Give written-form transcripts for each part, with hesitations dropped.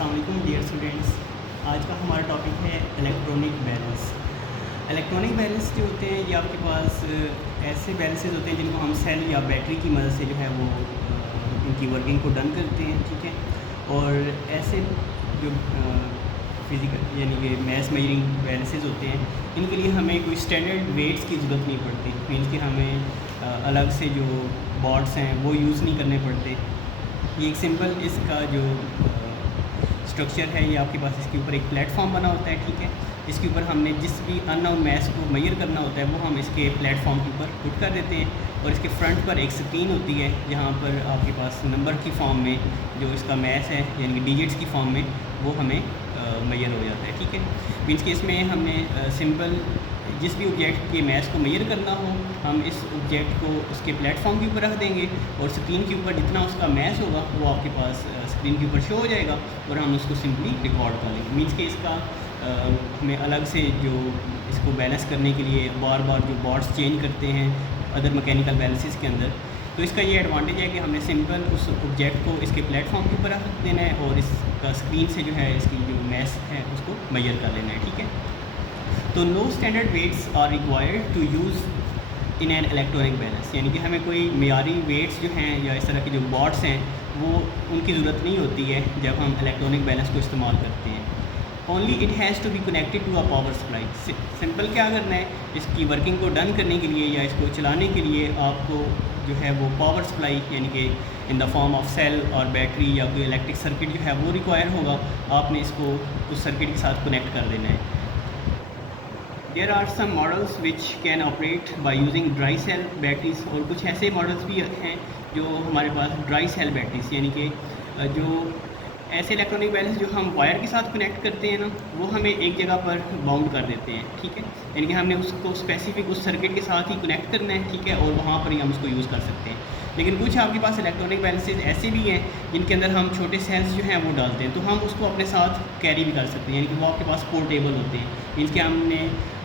अस्सलाम वालेकुम dear students. आज का हमारा टॉपिक है इलेक्ट्रॉनिक बैलेंस। इलेक्ट्रॉनिक बैलेंस जो होते हैं ये आपके पास ऐसे बैलेंसेज होते हैं जिनको हम सेल या बैटरी की मदद से जो है वो इनकी वर्किंग को डन करते हैं, ठीक है। और ऐसे जो फिज़िकल यानी कि मैथ मेजरिंग बैलेंसेज होते हैं इनके लिए हमें कोई स्टैंडर्ड वेट्स की ज़रूरत नहीं पड़ती, मीन्स कि हमें अलग से जो बॉर्ड्स हैं वो यूज़ नहीं करने पड़ते। ये एक सिंपल इसका जो स्ट्रक्चर है ये आपके पास इसके ऊपर एक प्लेटफॉर्म बना होता है, ठीक है। इसके ऊपर हमने जिस भी अननोन मैथ्स को मेजर करना होता है वो हम इसके प्लेटफॉर्म के ऊपर पुट कर देते हैं और इसके फ्रंट पर एक स्क्रीन होती है जहाँ पर आपके पास नंबर की फॉर्म में जो इसका मैथ्स है यानी कि डिजिट्स की फॉर्म में वो हमें मेजर हो जाता है, ठीक है। मीन्स कि इसमें हमने सिंपल जिस भी ऑब्जेक्ट के मैथ्स को मेजर करना हो हम इस ऑब्जेक्ट को उसके प्लेटफॉर्म के ऊपर रख देंगे और स्क्रीन के ऊपर जितना उसका मैथ्स होगा वो आपके पास स्क्रीन के ऊपर शो हो जाएगा और हम उसको सिंपली रिकॉर्ड कर लेंगे। मीन्स कि इसका हमें अलग से जो इसको बैलेंस करने के लिए बार बार जो बॉर्ड्स चेंज करते हैं अदर मैकेनिकल बैलेंसेस के अंदर, तो इसका ये एडवांटेज है कि हमने सिंपल उस ऑब्जेक्ट को इसके प्लेटफॉर्म के ऊपर रख देना है और इसका स्क्रीन से जो है इसकी जो मैथ्स है उसको मेजर कर लेना है, ठीक है। तो no standard weights are required to use in an electronic balance, यानी कि हमें कोई मेयारी वेट्स जो हैं या इस तरह के जो बॉर्ड्स हैं वो उनकी ज़रूरत नहीं होती है जब हम इलेक्ट्रॉनिक बैलेंस को इस्तेमाल करते हैं। Only it has to be connected to a power supply. Simple क्या करना है, इसकी वर्किंग को डन करने के लिए या इसको चलाने के लिए आपको जो है वो पावर सप्लाई यानी कि in the form of cell और बैटरी या कोई इलेक्ट्रिक सर्किट जो है वो रिक्वायर होगा। आपने इसको उस सर्किट के साथ कनेक्ट कर देना है। There are some models which can operate by using dry cell batteries, और कुछ ऐसे मॉडल्स भी हैं जो हमारे पास ड्राई सेल बैटरीज यानी कि जो ऐसे इलेक्ट्रॉनिक बैलेंस जो हम वायर के साथ कनेक्ट करते हैं ना वो हमें एक जगह पर बाउंड कर देते हैं, ठीक है। यानी कि हमने उसको स्पेसिफिक उस सर्किट के साथ ही कनेक्ट करना है, ठीक है, और वहाँ पर ही हम उसको यूज़ कर सकते हैं। लेकिन कुछ आपके पास इलेक्ट्रॉनिक बैलेंसेज ऐसे भी हैं जिनके अंदर हम छोटे सेल्स जो हैं वो डालते हैं, तो हम उसको अपने साथ कैरी भी कर सकते हैं, यानी कि वो आपके पास पोर्टेबल होते हैं। मीन्स कि हमने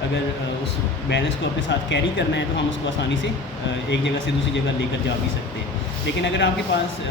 अगर उस बैलेंस को अपने साथ कैरी करना है तो हम उसको आसानी से एक जगह से दूसरी जगह लेकर जा भी सकते हैं। लेकिन अगर आपके पास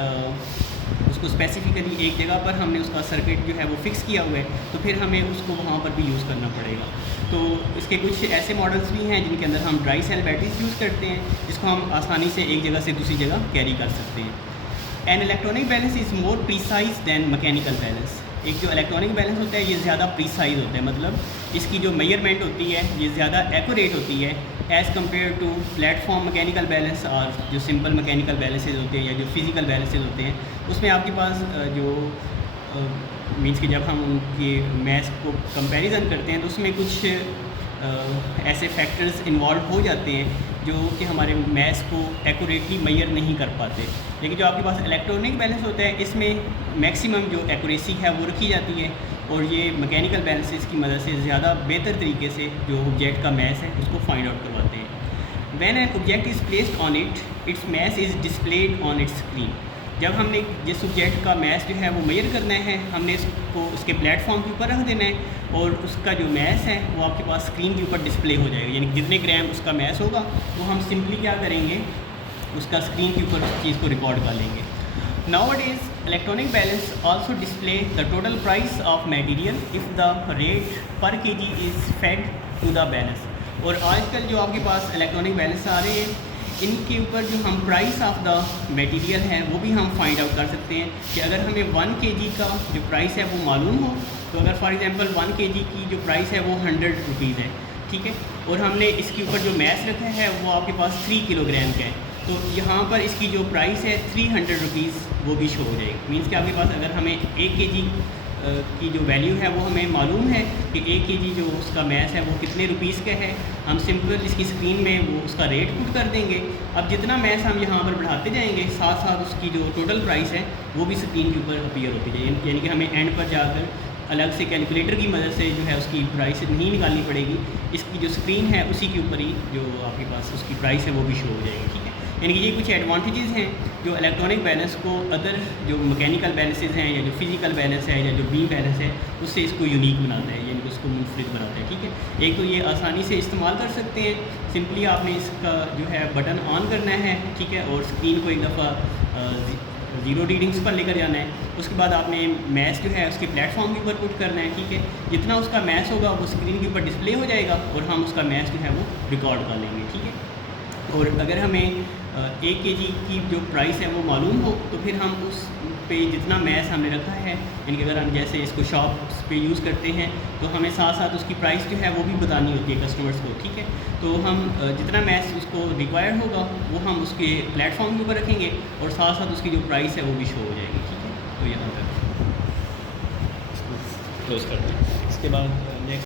उसको स्पेसिफिकली एक जगह पर हमने उसका सर्किट जो है वो फिक्स किया हुआ है तो फिर हमें उसको वहाँ पर भी यूज़ करना पड़ेगा। तो इसके कुछ ऐसे मॉडल्स भी हैं जिनके अंदर हम ड्राई सेल बैटरीज यूज़ करते हैं जिसको हम आसानी से एक जगह से दूसरी जगह कैरी कर सकते हैं। An electronic balance is more precise than mechanical balance. एक जो इलेक्ट्रॉनिक बैलेंस होता है ये ज़्यादा प्रीसाइज होता है, मतलब इसकी जो मेजरमेंट होती है ये ज़्यादा एक्यूरेट होती है as compare to platform mechanical balance. और जो सिंपल मैकेनिकल बैलेंसेज होते हैं या जो फिज़िकल बैलेंसेज होते हैं उसमें आपके पास जो मीन्स कि जब हम उनके मैथ्स को कंपैरिजन करते हैं तो उसमें कुछ ऐसे फैक्टर्स इन्वॉल्व हो जाते हैं जो कि हमारे मैथ्स को एक्यूरेटली मेजर नहीं कर पाते। लेकिन जो आपके पास इलेक्ट्रॉनिक बैलेंस होता है इसमें मैक्सिमम जो एक्यूरेसी है वो रखी जाती है और ये मैकेनिकल बैलेंसेस की मदद से ज़्यादा बेहतर तरीके से जो ऑब्जेक्ट का मैथ है उसको फाइंड आउट करवाते हैं। When an object is placed on it it's math is displayed on it's screen. जब हमने जिस ऑब्जेक्ट का मैथ जो है वो मेजर करना है हमने इसको उसके प्लेटफॉर्म के ऊपर रख देना है और उसका जो मैथ है वो आपके पास स्क्रीन के ऊपर डिस्प्ले हो जाएगा, यानी जितने ग्राम उसका मैथ होगा वो हम सिंपली क्या करेंगे उसका स्क्रीन के ऊपर उस चीज़ को रिकॉर्ड कर लेंगे। Nowadays, electronic balance also display the total price of material if the rate per kg is fed to the balance। और आजकल जो आपके पास इलेक्ट्रॉनिक बैलेंस आ रहे हैं इनके ऊपर जो हम प्राइस ऑफ द मटेरियल है वो भी हम फाइंड आउट कर सकते हैं कि अगर हमें 1 kg का जो प्राइस है वो मालूम हो तो अगर फॉर एग्जांपल 1 kg की जो प्राइस है वो 100 रुपीज़ है, ठीक है, और हमने इसके ऊपर जो मैथ रखा है वो आपके पास 3 किलोग्राम का है तो यहाँ पर इसकी जो प्राइस है 300 रुपीज़ वो भी शो हो जाएगी। मीन्स कि आपके पास अगर हमें 1 kg की जो वैल्यू है वो हमें मालूम है कि 1 kg जो उसका मैथ है वो कितने रुपीज़ का है, हम सिंपल इसकी स्क्रीन में वो उसका रेट पुट कर देंगे। अब जितना मैथ हम यहाँ पर बढ़ाते जाएंगे साथ साथ उसकी जो टोटल प्राइस है वो भी स्क्रीन के ऊपर अपीयर होती जाएगी, यानी कि हमें एंड पर जाकर अलग से कैलकुलेटर की मदद से जो है उसकी प्राइस नहीं निकालनी पड़ेगी, इसकी जो स्क्रीन है उसी के ऊपर ही जो आपके पास उसकी प्राइस है वो भी शो हो जाएगी, ठीक है। यानी कि ये कुछ एडवांटेजेस हैं जो इलेक्ट्रॉनिक बैलेंस को अदर जो मैकेनिकल बैलेंसेज हैं या जो फिज़िकल बैलेंस है या जो बीम बैलेंस है उससे इसको यूनिक बनाता है, यानी कि उसको मुनफरिद बनाता है, ठीक है। एक तो ये आसानी से इस्तेमाल कर सकते हैं, सिंपली आपने इसका जो है बटन ऑन करना है, ठीक है, और स्क्रीन को एक दफ़ा जीरो रीडिंग्स पर लेकर जाना है। उसके बाद आपने मैथ्स जो है उसके प्लेटफॉर्म के ऊपर पुट करना है, ठीक है। जितना उसका मैथ्स होगा वो स्क्रीन के ऊपर डिस्प्ले हो जाएगा और हम उसका मैथ्स जो है वो रिकॉर्ड कर लेंगे, ठीक है। और अगर हमें 1 केजी की जो प्राइस है वो मालूम हो तो फिर हम उस पे जितना मैथ्स हमने रखा है, यानी कि अगर हम जैसे इसको शॉप्स पे यूज़ करते हैं तो हमें साथ साथ उसकी प्राइस जो है वो भी बतानी होती है कस्टमर्स को, ठीक है। तो हम जितना मैथ्स उसको रिक्वायर्ड होगा वो हम उसके प्लेटफॉर्म के ऊपर रखेंगे और साथ साथ उसकी जो प्राइस है वो भी शो हो जाएगी, ठीक है। तो यहाँ तक क्लोज करते हैं। इसके बाद